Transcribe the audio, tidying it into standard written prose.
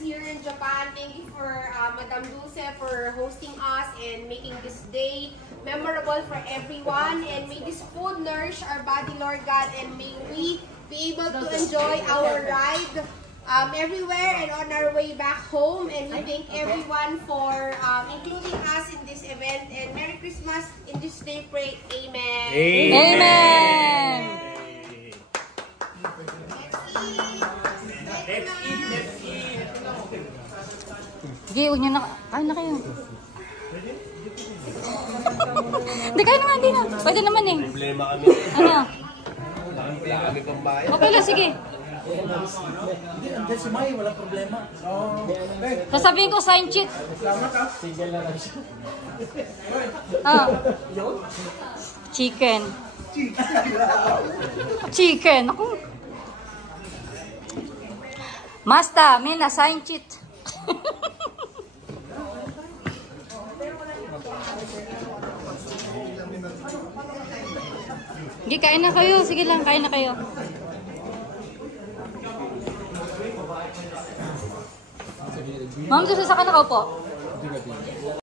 here in Japan. Thank you for Madam Dulce for hosting us and making this day memorable for everyone. And may this food nourish our body, Lord God, and may we be able to enjoy our ride everywhere and on our way back home. And we thank everyone for including us in this event. And Merry Christmas in this day, pray. Amen. Amen. Let's eat. Sige, huwag nyo na. Kain na kayo. Hindi, kain na nga, hindi na. Pwede naman eh. Problema kami. Ano? Wala kami pambayad. Okay lang, sige. Hindi, andyan si May, walang problema. Sasabihin ko, sign cheat. Salamat ha. Ah. Chicken. Chicken. Ako. Masta, Mina, sign cheat. Sige, kain na kayo. Sige lang, kain na kayo. Ma'am, gusto sa ka nakaupo?